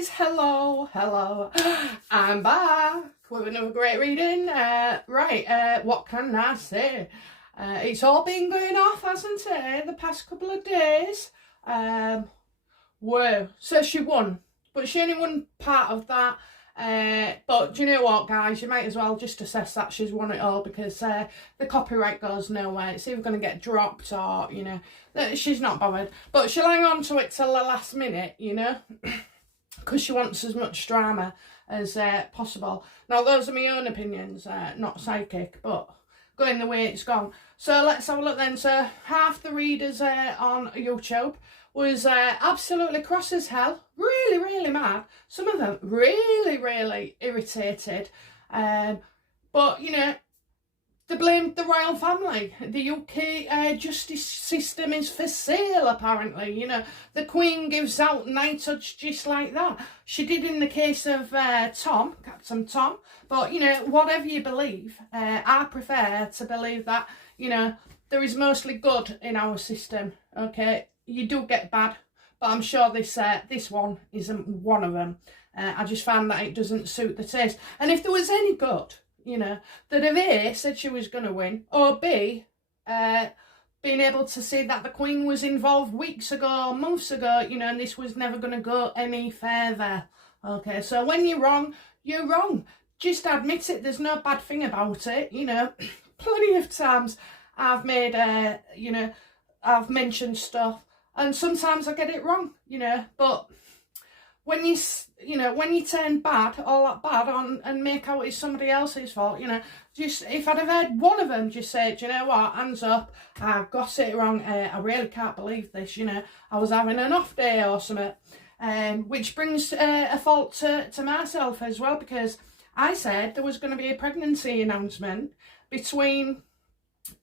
guys, hello, I'm back with another great reading. What can I say? It's all been going off, hasn't it, the past couple of days? Whoa, so she won, but she only won part of that. But do you know what, guys, you might as well just assess that she's won it all, because the copyright goes nowhere. It's either going to get dropped or, you know, she's not bothered. But she'll hang on to it till the last minute, you know, because she wants as much drama as possible. Now, those are my own opinions, not psychic, but going the way it's gone. So let's have a look then. So half the readers on YouTube was absolutely cross as hell, really mad. Some of them really irritated. But, you know, they blamed the royal family. The UK justice system is for sale, apparently. You know, the Queen gives out knighthoods just like that. She did in the case of Tom, Captain Tom. But, you know, whatever you believe, I prefer to believe that, you know, there is mostly good in our system, okay? You do get bad, but I'm sure this one isn't one of them. I just found that it doesn't suit the taste. And if there was any good, you know, that if A said she was going to win, or B, being able to see that the Queen was involved weeks ago, months ago, you know, and this was never going to go any further. Okay, so when you're wrong, you're wrong. Just admit it. There's no bad thing about it, you know. Plenty of times I've made, you know, I've mentioned stuff, and sometimes I get it wrong, you know, but when you know, when you turn bad, all that bad on, and make out it's somebody else's fault, you know, just, if I'd have heard one of them just say, do you know what, hands up, I've got it wrong, I really can't believe this, you know, I was having an off day or something, which brings a fault to myself as well, because I said there was going to be a pregnancy announcement between,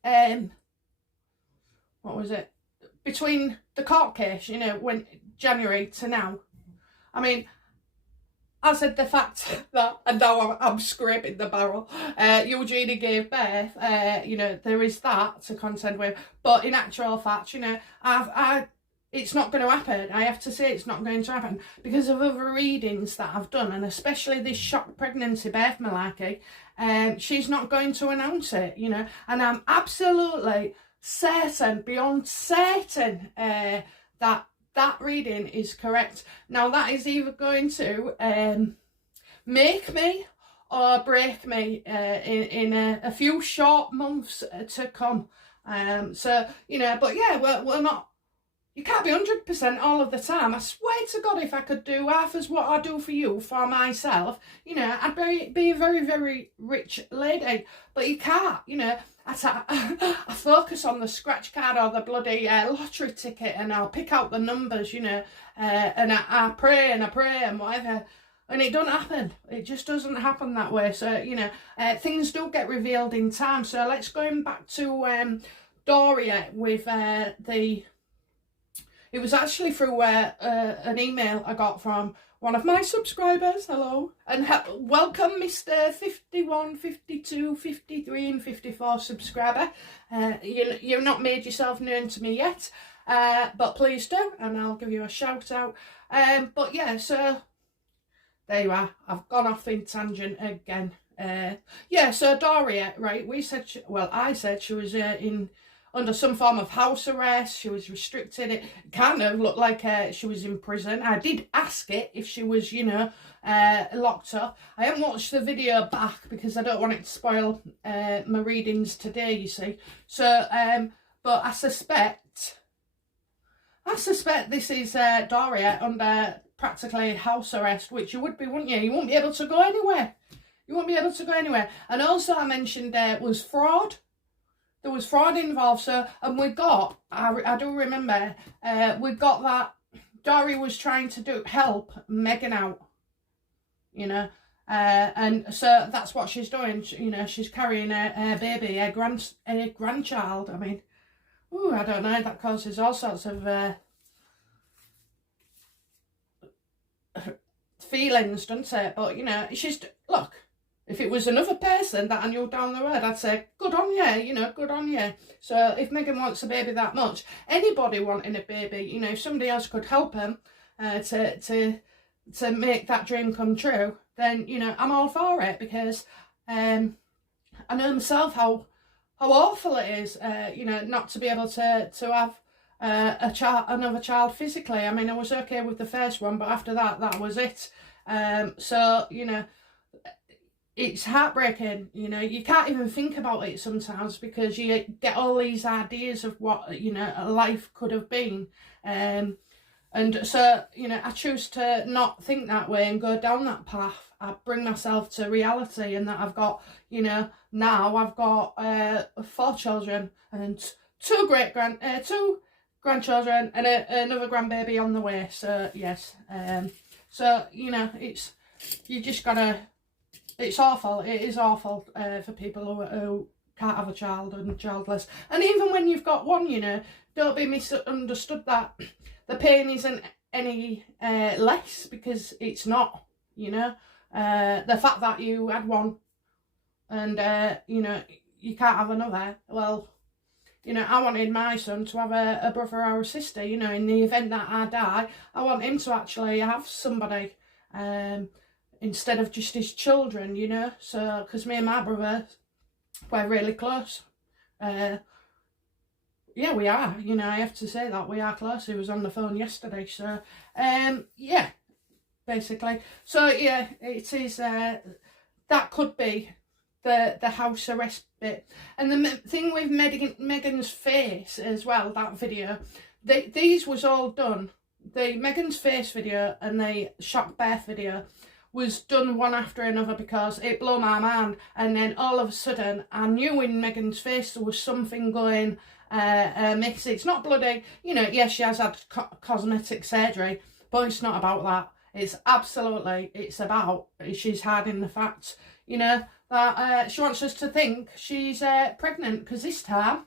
what was it, between the court case, you know, when January to now. I mean, I said the fact that, and now I'm scraping the barrel, Eugenia gave birth, you know, there is that to contend with, but in actual fact, you know, it's not going to happen. I have to say it's not going to happen because of other readings that I've done, and especially this shock pregnancy birth malarkey. She's not going to announce it, you know, and I'm absolutely certain, beyond certain, that reading is correct. Now, that is either going to make me or break me in a few short months to come. So, you know, but yeah, we're not, you can't be 100% all of the time. I swear to God, if I could do half as what I do for you, for myself, you know, I'd be a very rich lady. But you can't, you know. I focus on the scratch card or the bloody lottery ticket, and I'll pick out the numbers, you know, and I pray and whatever, and it don't happen. It just doesn't happen that way. So, you know, things do get revealed in time. So let's go back to Doria with it was actually through an email I got from one of my subscribers. Hello, and welcome Mr 51, 52, 53 and 54 subscriber. You've not made yourself known to me yet, but please do, and I'll give you a shout out. But yeah, so there you are. I've gone off in tangent again. Yeah, so Doria, right, I said she was under some form of house arrest. She was restricted. It kind of looked like she was in prison. I did ask it if she was, you know, locked up. I haven't watched the video back because I don't want it to spoil my readings today, you see. So, but I suspect this is Doria under practically house arrest, which you would be, wouldn't you? You won't be able to go anywhere. You won't be able to go anywhere. And also I mentioned was fraud. There was fraud involved, so, and we got, I do remember, we got that Doria was trying to help Meghan out, you know, and so that's what she's doing. You know, she's carrying a baby, a grandchild. I mean, ooh, I don't know, that causes all sorts of feelings, doesn't it? But, you know, it's just, look, if it was another person that I knew down the road, I'd say, good on you, you know, good on you. So if Meghan wants a baby that much, anybody wanting a baby, you know, if somebody else could help him to to make that dream come true, then, you know, I'm all for it, because I know myself how awful it is, you know, not to be able to have another child physically. I mean, I was okay with the first one, but after that was it. So, you know, it's heartbreaking. You know, you can't even think about it sometimes, because you get all these ideas of what, you know, a life could have been. And so, you know, I choose to not think that way and go down that path. I bring myself to reality, and that I've got, you know, now I've got 4 children and 2 grandchildren and another grandbaby on the way. So yes, so, you know, you just gotta. It's awful. It is awful for people who can't have a child and childless. And even when you've got one, you know, don't be misunderstood that the pain isn't any less, because it's not, you know. The fact that you had one and, you know, you can't have another, well, you know, I wanted my son to have a brother or a sister, you know, in the event that I die. I want him to actually have somebody, instead of just his children, you know. So, because me and my brother, we're really close. Yeah, we are, you know, I have to say that we are close. He was on the phone yesterday. So, yeah, basically. So, yeah, it is, that could be the house arrest bit. And the thing with Meghan's face as well, that video, these was all done. The Meghan's face video and the shock birth video was done one after another, because it blew my mind. And then all of a sudden, I knew in Meghan's face there was something going amiss. It's not bloody, you know, yes, she has had cosmetic surgery, but it's not about that. It's absolutely, it's about, she's hiding the fact, you know, that she wants us to think she's pregnant, because this time,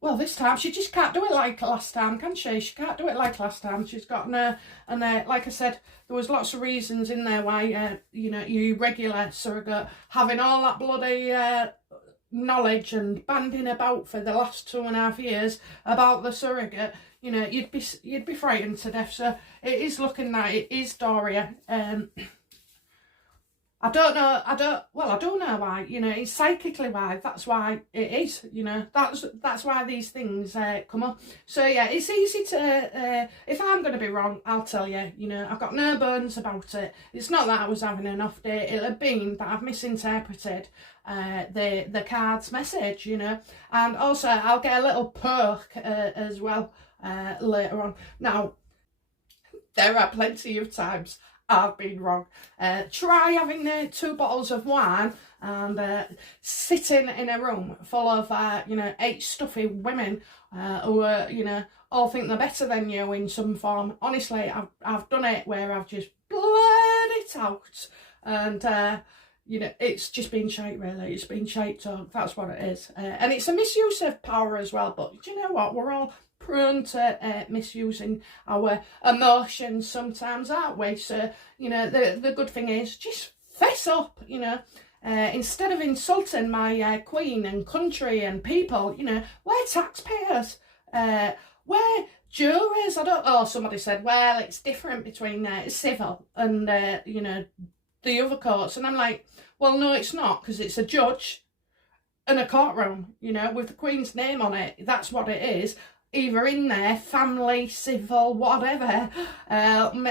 well, this time she just can't do it like last time, can she? She can't do it like last time. She's got and like I said, there was lots of reasons in there why, you know, you regular surrogate having all that bloody knowledge and banding about for the last 2.5 years about the surrogate, you know, you'd be frightened to death. So it is looking like it is Doria. I don't know why, you know, it's psychically why, that's why it is, you know, that's why these things come up. So yeah, it's easy to, if I'm going to be wrong, I'll tell you, you know, I've got no bones about it. It's not that I was having an off day, it'll have been that I've misinterpreted the card's message, you know. And also I'll get a little perk as well later on. Now, there are plenty of times I've been wrong. Try having 2 bottles of wine and sitting in a room full of, you know, 8 stuffy women who, you know, all think they're better than you in some form. Honestly, I've done it where I've just blurred it out, and you know, it's just been shite, really. It's been shite talk, that's what it is. And it's a misuse of power as well, but do you know what? We're all prone to misusing our emotions sometimes, aren't we? So, you know, the good thing is just fess up, you know. Instead of insulting my queen and country and people, you know, we're taxpayers. We're jurors. Somebody said, well, it's different between civil and, you know, the other courts. And I'm like, well, no, it's not, because it's a judge and a courtroom, you know, with the Queen's name on it. That's what it is. Either in there, family, civil, whatever,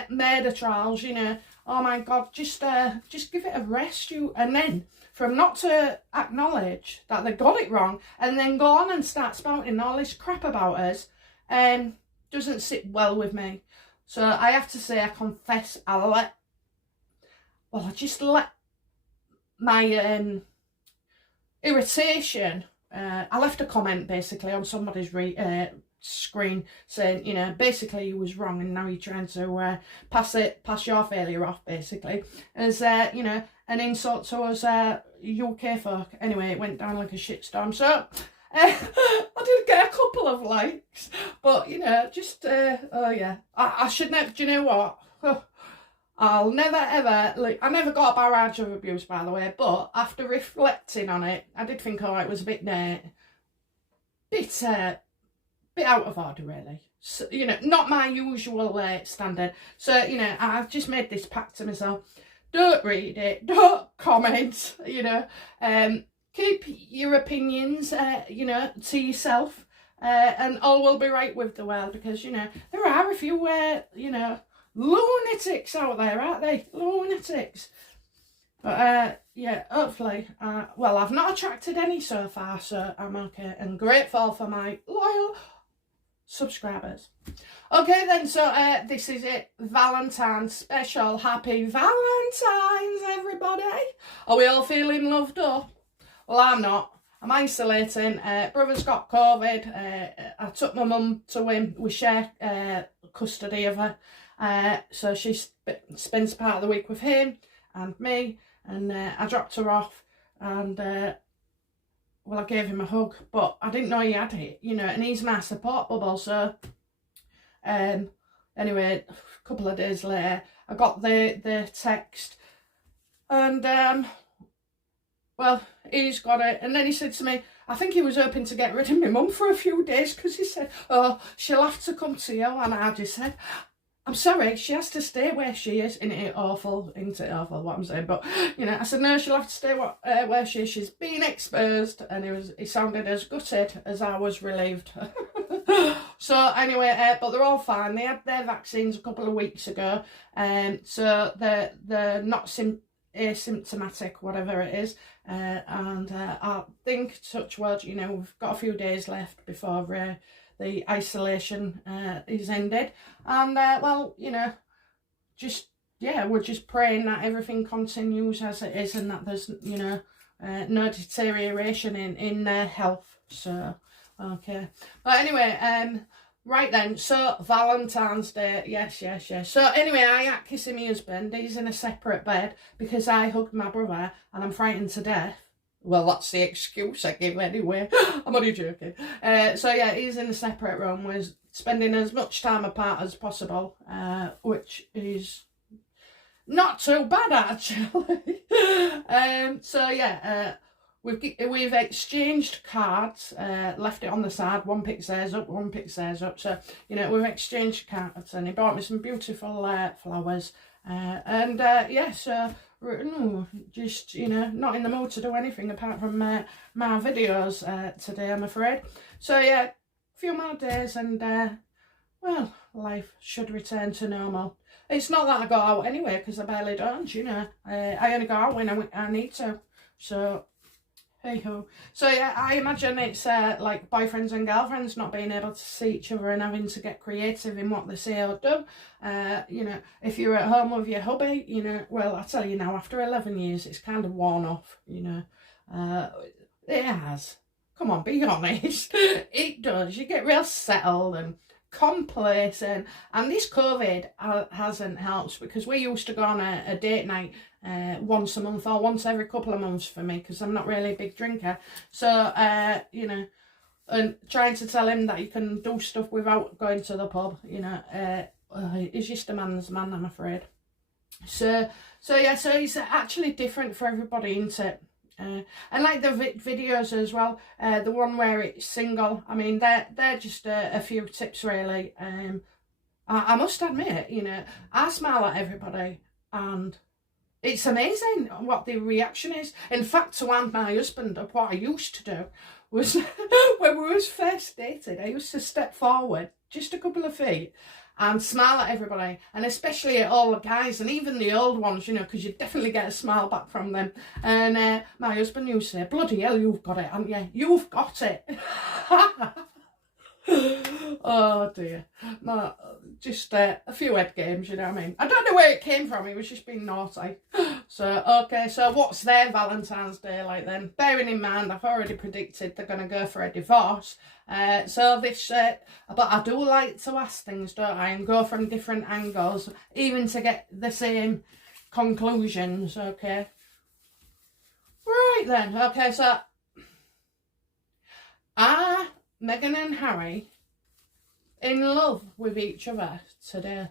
murder trials, you know. Oh my God, just give it a rest, you. And then, from not to acknowledge that they got it wrong, and then go on and start spouting all this crap about us, doesn't sit well with me. So I have to say, I confess, I just let my irritation. I left a comment basically on somebody's screen saying, you know, basically you was wrong and now you're trying to pass your failure off, basically, as you know, an insult to us UK folk. Anyway, it went down like a shitstorm. So I did get a couple of likes, but you know, just oh yeah, I should never. Do you know what? I'll never ever, I never got a barrage of abuse, by the way, but after reflecting on it, I did think, oh, it was a bit bit out of order, really. So, you know, not my usual standard. So, you know, I've just made this pact to myself. Don't read it. Don't comment, you know. Keep your opinions, you know, to yourself. And all will be right with the world. Because, you know, there are a few, you know, lunatics out there, aren't they? Lunatics. But, yeah, hopefully, well, I've not attracted any so far, so I'm okay and grateful for my loyal subscribers. Okay then, so this is it, Valentine's special. Happy Valentines, everybody. Are we all feeling loved up? Well, I'm not. I'm isolating. Brother's got COVID. I took my mum to him. We share custody of her. So she spends part of the week with him and me. And I dropped her off and, well, I gave him a hug. But I didn't know he had it, you know, and he's my support bubble. So, anyway, a couple of days later, I got the text. And, well, he's got it. And then he said to me, I think he was hoping to get rid of my mum for a few days. Because he said, oh, she'll have to come to you. And I just said, I'm sorry, she has to stay where she is. Isn't it awful what I'm saying? But, you know, I said, no, she'll have to stay where she is. She's been exposed. And he sounded as gutted as I was relieved. So, anyway, but they're all fine. They had their vaccines a couple of weeks ago. So, they're not asymptomatic, whatever it is. And I think, touch wood, you know, we've got a few days left before the isolation is ended. And, well, you know, just, yeah, we're just praying that everything continues as it is and that there's, you know, no deterioration in their health. So, okay. But anyway, right then, so Valentine's Day, yes. So anyway, I had kissing my husband. He's in a separate bed because I hugged my brother and I'm frightened to death. Well, that's the excuse I give anyway. I'm only joking. So yeah, he's in a separate room. We're spending as much time apart as possible, which is not too bad actually. So yeah, we've exchanged cards. Left it on the side. One picks theirs up. One picks theirs up. So you know, we've exchanged cards, and he bought me some beautiful flowers. And yeah, so. Just, you know, not in the mood to do anything apart from my videos today, I'm afraid. So yeah, a few more days and well, life should return to normal. It's not that I go out anyway because I barely don't, you know. I only go out when I need to. So hey ho. So yeah, I imagine it's like boyfriends and girlfriends not being able to see each other and having to get creative in what they say or do. You know, if you're at home with your hubby, you know, well, I tell you now, after 11 years, it's kind of worn off, you know. It has. Come on, be honest. It does. You get real settled and complacent. And this COVID hasn't helped because we used to go on a date night once a month or once every couple of months for me because I'm not really a big drinker. So, you know, and trying to tell him that he can do stuff without going to the pub, you know, he's just a man's man, I'm afraid. So yeah, so it's actually different for everybody, isn't it? And like the videos as well, the one where it's single, I mean, they're just a few tips really. I must admit, you know, I smile at everybody and it's amazing what the reaction is. In fact, to wind my husband up, what I used to do was when we was first dated, I used to step forward just a couple of feet and smile at everybody, and especially at all the guys and even the old ones, you know, because you definitely get a smile back from them. And my husband used to say, bloody hell, you've got it, haven't you? You've got it. Oh dear. No, just a few head games, you know what I mean? I don't know where it came from, it was just being naughty. So, okay, so what's their Valentine's Day like then? Bearing in mind, I've already predicted they're going to go for a divorce. So this, but I do like to ask things, don't I? And go from different angles, even to get the same conclusions, okay? Right then, okay, so are Meghan and Harry in love with each other today?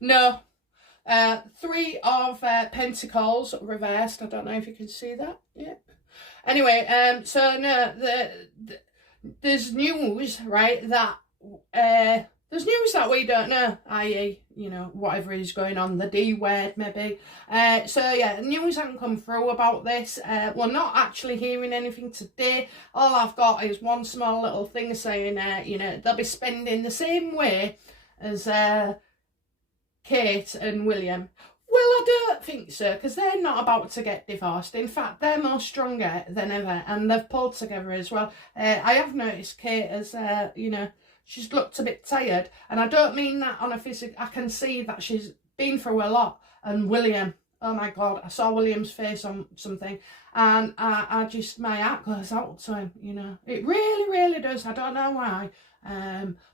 No. Three of Pentacles reversed. I don't know if you can see that. Yeah. Anyway, so no, there's news, right, that there's news that we don't know, i.e., you know, whatever is going on, the D word maybe. So yeah, news hasn't come through about this. We're not actually hearing anything today. All I've got is one small little thing saying, you know, they'll be spending the same way as Kate and William. Well, I don't think so, because they're not about to get divorced. In fact, they're more stronger than ever, and they've pulled together as well. I have noticed Kate as, you know, she's looked a bit tired, and I don't mean that on a physical. I can see that she's been through a lot. And William, oh my God, I saw William's face on something, and I just, my heart goes out to him, you know. It really, really does. I don't know why.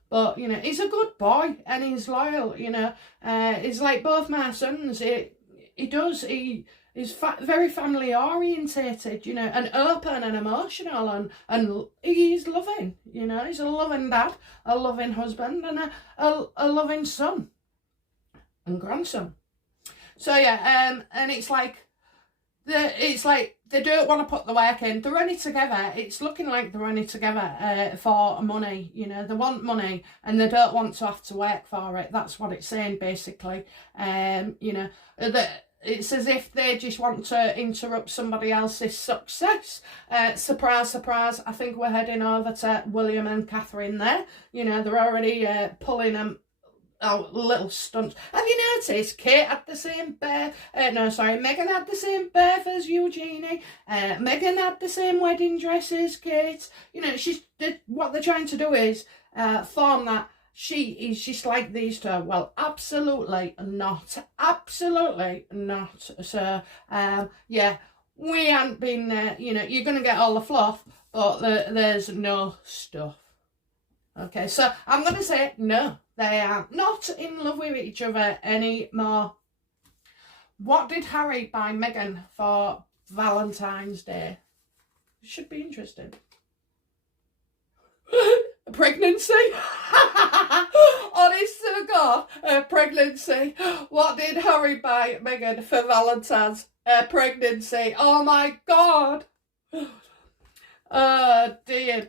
But, you know, he's a good boy and he's loyal, you know. He's like both my sons. He's very family orientated, you know, and open and emotional, and he's loving, you know. He's a loving dad, a loving husband, and a loving son and grandson. So, yeah, and it's like they don't want to put the work in. They're only together. It's looking like they're only together for money. You know, they want money and they don't want to have to work for it. That's what it's saying, basically. You know, it's as if they just want to interrupt somebody else's success. Surprise, surprise. I think we're heading over to William and Catherine there. You know, they're already pulling them. Oh, little stunts. Have you noticed Kate had the same birth? Meghan had the same birth as Eugenie. Meghan had the same wedding dress as Kate. You know, what they're trying to do is form that she is just like these two. Well, absolutely not. Absolutely not. So, yeah, we haven't been, you know, you're going to get all the fluff, but there's no stuff. Okay, so I'm going to say no. They are not in love with each other anymore. What did Harry buy Meghan for Valentine's Day? It should be interesting. A pregnancy? Honest to God, a pregnancy. What did Harry buy Meghan for Valentine's? A pregnancy. Oh my God. Dear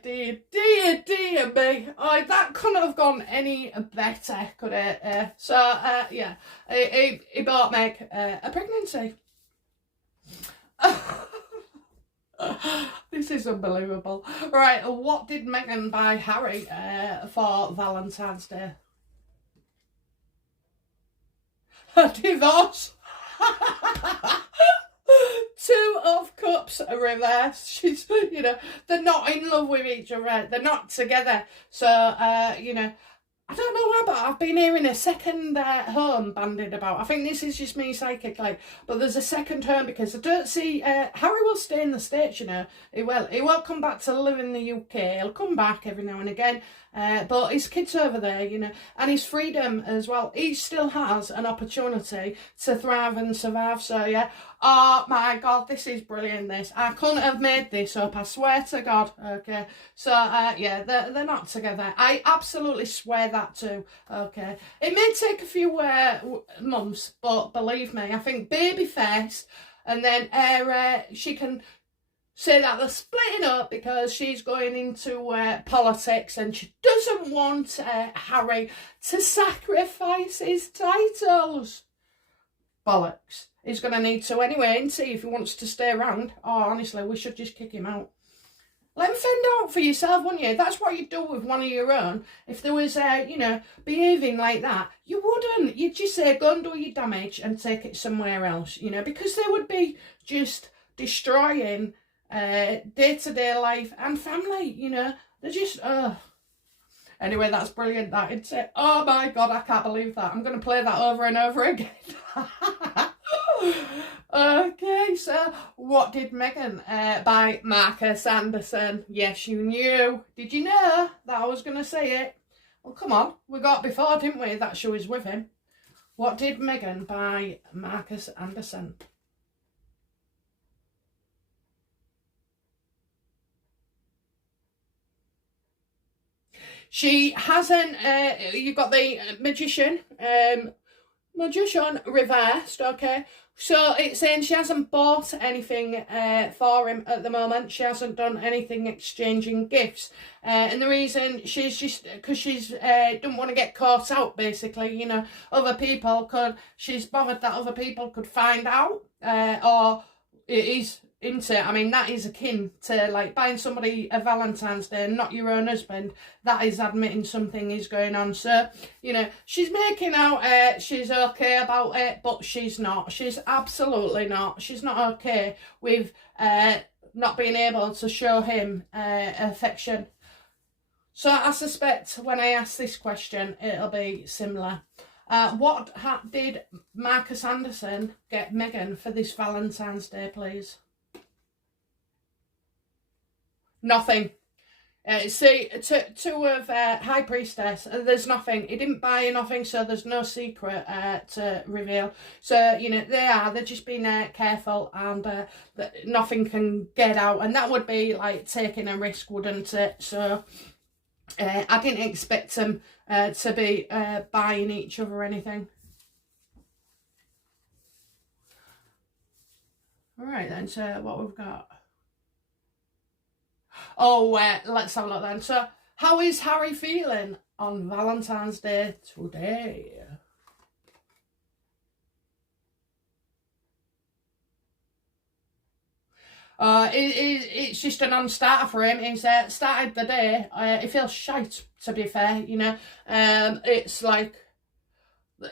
me. That couldn't have gone any better, could it? Yeah, he bought Meg a pregnancy. This is unbelievable. Right, what did Meghan buy Harry for Valentine's Day? A divorce. Two of Cups reversed. She's, you know, they're not in love with each other. They're not together. So, you know, I don't know why, but I've been hearing a second home bandied about. I think this is just me psychically, but there's a second home because I don't see, Harry will stay in the States, you know. He won't come back to live in the UK. He'll come back every now and again. But his kids over there, you know, and his freedom as well. He still has an opportunity to thrive and survive. So, yeah. Oh, my God, this is brilliant, this. I couldn't have made this up, I swear to God. Okay. So, yeah, they're not together. I absolutely swear that too. Okay. It may take a few months, but believe me, I think baby first, and then she can say that they're splitting up because she's going into politics and she doesn't want Harry to sacrifice his titles. Bollocks. He's going to need to anyway, and see if he wants to stay around. Oh, honestly, we should just kick him out. Let him find out for yourself, wouldn't you? That's what you'd do with one of your own. If there was, you know, behaving like that, you wouldn't. You'd just say, go and do your damage and take it somewhere else, you know, because they would be just destroying day-to-day life and family, you know. They're just, Anyway, that's brilliant, that, isn't it? Oh my God, I can't believe that. I'm going to play that over and over again. Okay, so what did Meghan buy Marcus Anderson? Yes, you knew. Did you know that I was going to say it? Well, come on. We got before, didn't we, that she was with him. What did Meghan buy Marcus Anderson? She hasn't, you've got the magician, Magician reversed, okay. So it's saying she hasn't bought anything for him at the moment. She hasn't done anything exchanging gifts. And the reason she's just, because she's don't want to get caught out, basically, you know, she's bothered that other people could find out, or it is into, I mean, that is akin to like buying somebody a Valentine's Day and not your own husband. That is admitting something is going on. So, you know, she's making out she's okay about it, but she's not. She's absolutely not. She's not okay with not being able to show him affection. So I suspect when I ask this question, it'll be similar. What did Marcus Anderson get Meghan for this Valentine's Day, please? Nothing. See, two of High Priestess, there's nothing. He didn't buy nothing, so there's no secret to reveal. So, you know, they're just being careful, and nothing can get out. And that would be like taking a risk, wouldn't it? So I didn't expect them to be buying each other anything. All right then, so what we've got. Oh, let's have a look then. So, how is Harry feeling on Valentine's Day today? It's just a non-starter for him. He's started the day. He feels shite, to be fair, you know. It's like,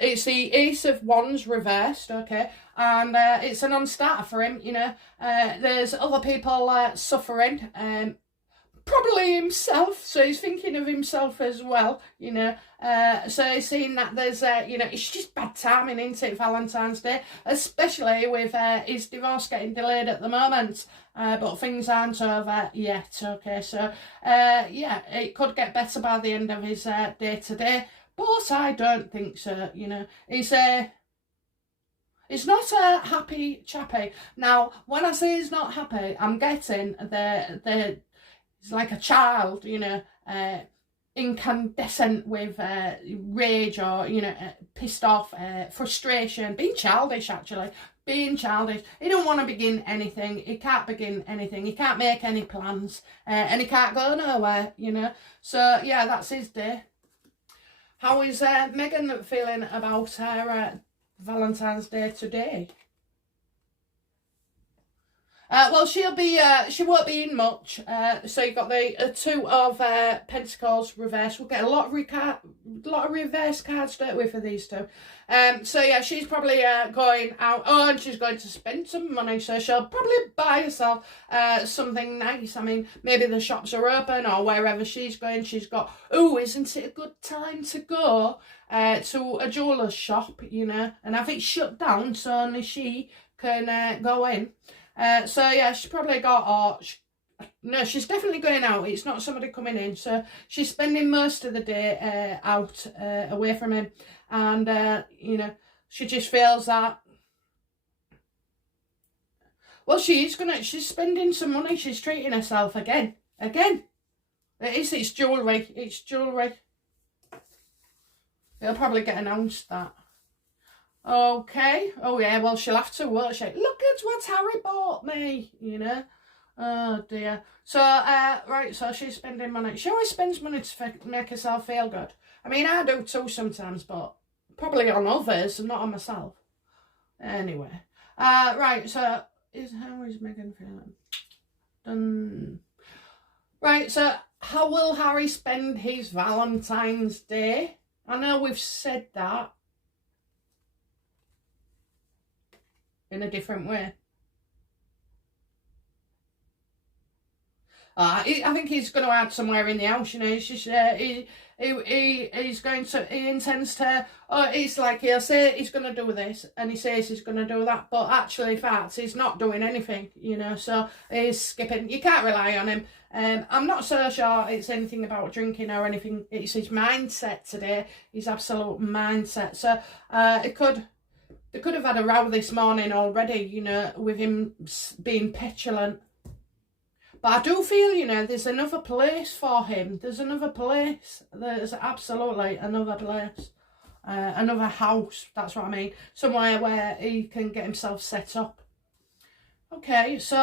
it's the Ace of Wands reversed, okay, and it's a non-starter for him, you know. There's other people suffering, probably himself, so he's thinking of himself as well, you know. So he's seeing that there's, you know, it's just bad timing, isn't it, Valentine's Day, especially with his divorce getting delayed at the moment, but things aren't over yet, okay. So, yeah, it could get better by the end of his day today, but I don't think so, you know. He's not a happy chappy. Now, when I say he's not happy, I'm getting he's like a child, you know, incandescent with rage, or, you know, pissed off, frustration, being childish, actually. Being childish. He don't want to begin anything. He can't begin anything. He can't make any plans. And he can't go nowhere, you know. So, yeah, that's his day. How is Meghan feeling about her Valentine's Day today? Well, she won't be in much. So you've got the Two of Pentacles reverse. We'll get a lot of reverse cards, don't we, for these two? So yeah, she's probably going out. Oh, and she's going to spend some money. So she'll probably buy herself something nice. I mean, maybe the shops are open, or wherever she's going, she's got. Oh, isn't it a good time to go to a jeweller's shop? You know, and have it shut down so only she can go in. So yeah, she's probably got, no, she's definitely going out. It's not somebody coming in. So she's spending most of the day out, away from him. And, you know, she just feels that, well, she's spending some money. She's treating herself again. It's jewellery. It's jewellery. It'll probably get announced that. Okay. Oh, yeah, well, she'll have to, won't she? Look at what Harry bought me, you know. Oh, dear. So, right, so she's spending money. She always spends money to make herself feel good. I mean, I do too sometimes, but probably on others and not on myself. Anyway. Right, so, how is Meghan feeling? Done. Right, so, how will Harry spend his Valentine's Day? I know we've said that. In a different way. I think he's going to add somewhere in the house, you know. He's just, he's going to, he intends to, it's like he'll say he's going to do this, and he says he's going to do that, but actually, in fact, he's not doing anything, you know, so he's skipping. You can't rely on him. I'm not so sure it's anything about drinking or anything. It's his mindset today, his absolute mindset. So, they could have had a row this morning already, you know, with him being petulant. But I do feel, you know, there's another place for him. There's another place. There's absolutely another place. another house, that's what I mean. Somewhere where he can get himself set up. Okay, so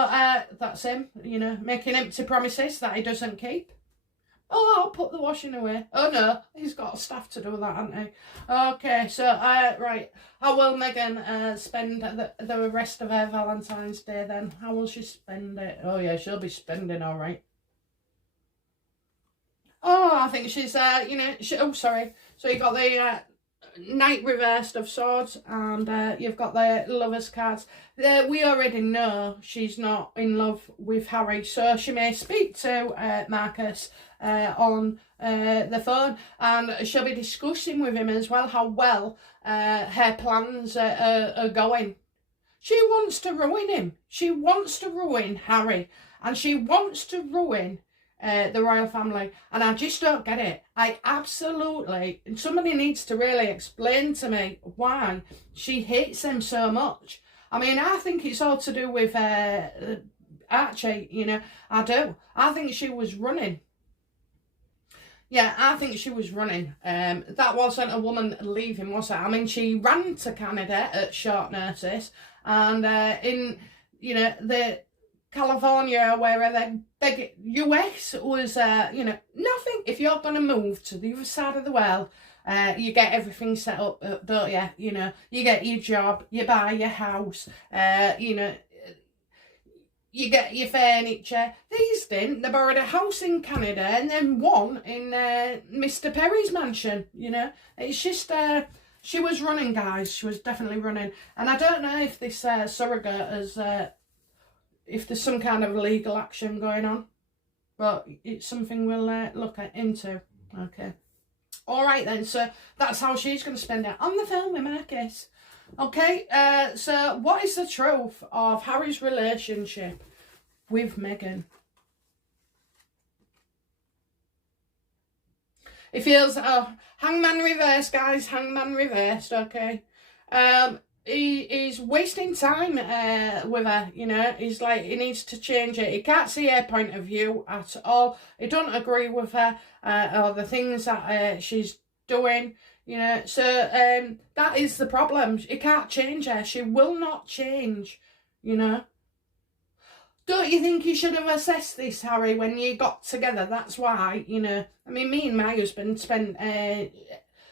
that's him, you know, making empty promises that he doesn't keep. Oh, I'll put the washing away. Oh no, he's got staff to do that, hasn't he? Okay, so right, how will Meghan spend the rest of her Valentine's Day then? How will she spend it? Oh yeah, she'll be spending all right. Oh, I think she's you know, oh sorry. So you got the Knight reversed of swords, and you've got the lovers cards. We already know she's not in love with Harry, so she may speak to Marcus on the phone, and she'll be discussing with him as well how well her plans are going. She wants to ruin him. She wants to ruin Harry, and she wants to ruin the royal family, and I just don't get it. I absolutely, somebody needs to really explain to me why she hates them so much. I mean, I think it's all to do with Archie, you know, I do. I think she was running. Yeah, I think she was running. That wasn't a woman leaving, was it? I mean, she ran to Canada at short notice, and in, you know, the California, where the US was, you know, nothing. If you're going to move to the other side of the world, you get everything set up, don't you? You know, you get your job, you buy your house, you know, you get your furniture. These didn't. They borrowed a house in Canada and then one in Mr. Perry's mansion, you know. It's just, she was running, guys. She was definitely running. And I don't know if this surrogate has... if there's some kind of legal action going on, but it's something we'll look into. Okay. All right then, so that's how she's going to spend it on the phone with Marcus. Okay, so what is the truth of Harry's relationship with Meghan? It feels, hangman reversed, guys, hangman reversed, okay. He's wasting time with her, you know. He's like, he needs to change it. He can't see her point of view at all. He don't agree with her or the things that she's doing, you know. So that is the problem. He can't change her. She will not change, you know. Don't you think you should have assessed this, Harry, when you got together? That's why, you know. I mean, me and my husband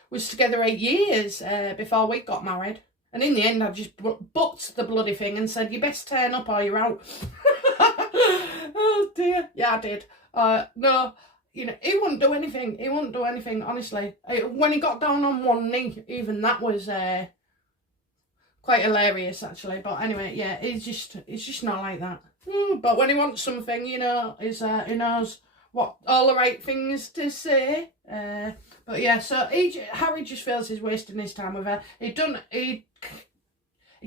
was together 8 years before we got married. And in the end, I just booked the bloody thing and said, you best turn up or you're out. Oh, dear. Yeah, I did. No, you know, he wouldn't do anything. He wouldn't do anything, honestly. When he got down on one knee, even that was quite hilarious, actually. But anyway, yeah, he's just not like that. But when he wants something, you know, he knows what all the right things to say. But yeah, so Harry just feels he's wasting his time with her. He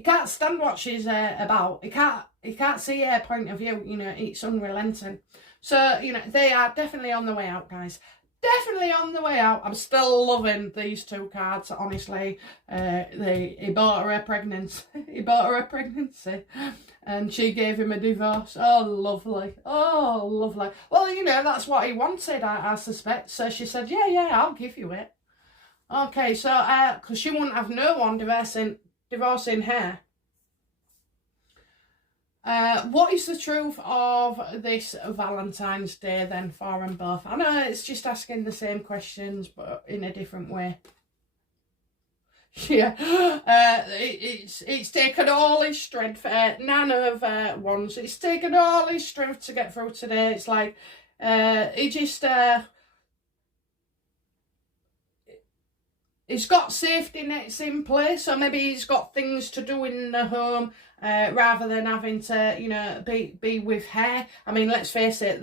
can't stand what she's about. He can't see her point of view. You know, it's unrelenting. So, you know, they are definitely on the way out, guys. Definitely on the way out. I'm still loving these two cards, honestly. He bought her a pregnancy. He bought her a pregnancy. And she gave him a divorce. Oh, lovely. Oh, lovely. Well, you know, that's what he wanted, I suspect. So she said, yeah, I'll give you it. Okay, so, because she wouldn't have no one divorcing her. What is the truth of this Valentine's Day then for them both? I know it's just asking the same questions, but in a different way. Yeah, it's taken all his strength, none of Wands. It's taken all his strength to get through today. It's like, he just, he's got safety nets in place, so maybe he's got things to do in the home rather than having to, you know, be with her. I mean, let's face it,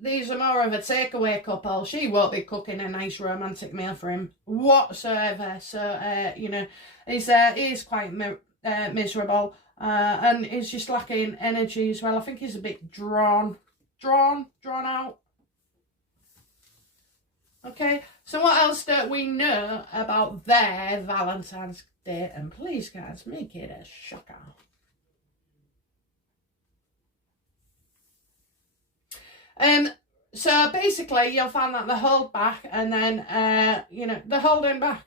these are more of a takeaway couple. She won't be cooking a nice romantic meal for him whatsoever. So, you know, he's quite miserable and he's just lacking energy as well. I think he's a bit drawn out. Okay, so what else do we know about their Valentine's Day? And please, guys, make it a shocker. So basically, you'll find that they hold back, and then, you know, they're holding back.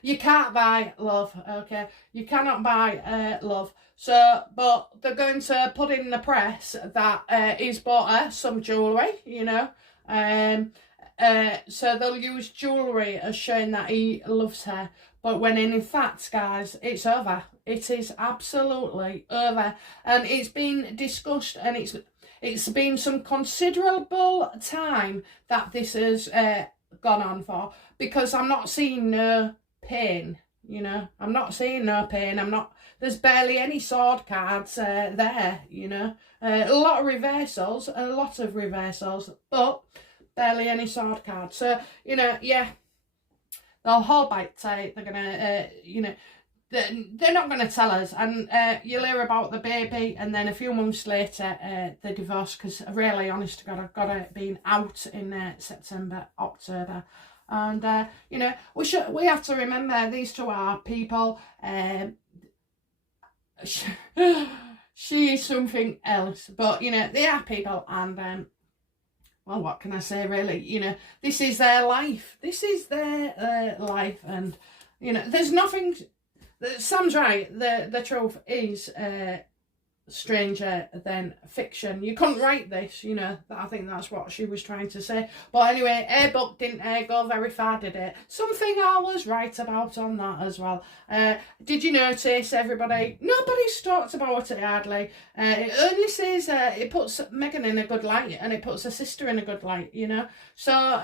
You can't buy love, okay? You cannot buy love. So, but they're going to put in the press that he's bought her some jewellery, you know. So they'll use jewellery as showing that he loves her. But when in fact, guys, it's over. It is absolutely over. And it's been discussed, and it's been some considerable time that this has gone on for, because I'm not seeing no pain, you know. I'm not seeing no pain. There's barely any sword cards there, you know. A lot of reversals, but barely any sword cards. So, you know, yeah, they'll hold back tight. They're going to, you know, they're not going to tell us, and you'll hear about the baby, and then a few months later the divorce, because really, honest to God, I've got it being out in September, October, and you know, we have to remember these two are people. She is something else, but you know, they are people, and well, what can I say, really? You know, this is their life. This is their life, and you know, there's nothing. Sam's right. The truth is stranger than fiction. You couldn't write this, you know. I think that's what she was trying to say. But anyway, her book didn't go very far, did it? Something I was right about on that as well. Did you notice, everybody? Nobody's talked about it hardly. It only says it puts Meghan in a good light, and it puts her sister in a good light, you know. So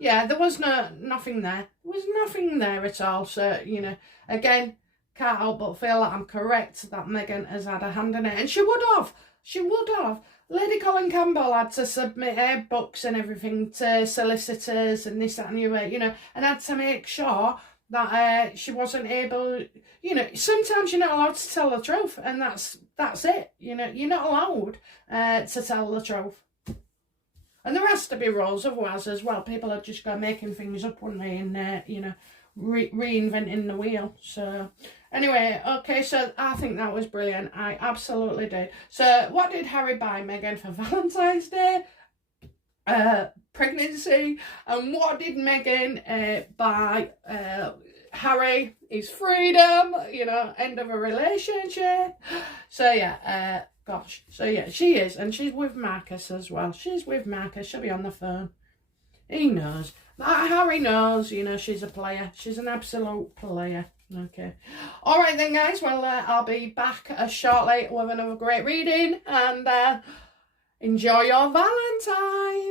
yeah, there was nothing there. There was nothing there at all. So, you know, again, can't help but feel that I'm correct, that Meghan has had a hand in it. And she would have. She would have. Lady Colin Campbell had to submit her books and everything to solicitors and this, that and the other, you know, and had to make sure that she wasn't able, you know, sometimes you're not allowed to tell the truth, and that's it, you know, you're not allowed to tell the truth. And there has to be rules, otherwise as well, people are just going making things up, wouldn't they, and, you know, reinventing the wheel. So anyway, okay, so I think that was brilliant. I absolutely did. So what did Harry buy Meghan for Valentine's Day? Pregnancy. And what did Meghan buy Harry? His freedom, you know, end of a relationship. So yeah, gosh, so yeah, she is, and she's with Marcus as well. She's with Marcus. She'll be on the phone. He knows. Harry knows, you know, she's a player. She's an absolute player. Okay. All right then, guys. Well, I'll be back shortly with another great reading, and enjoy your Valentine.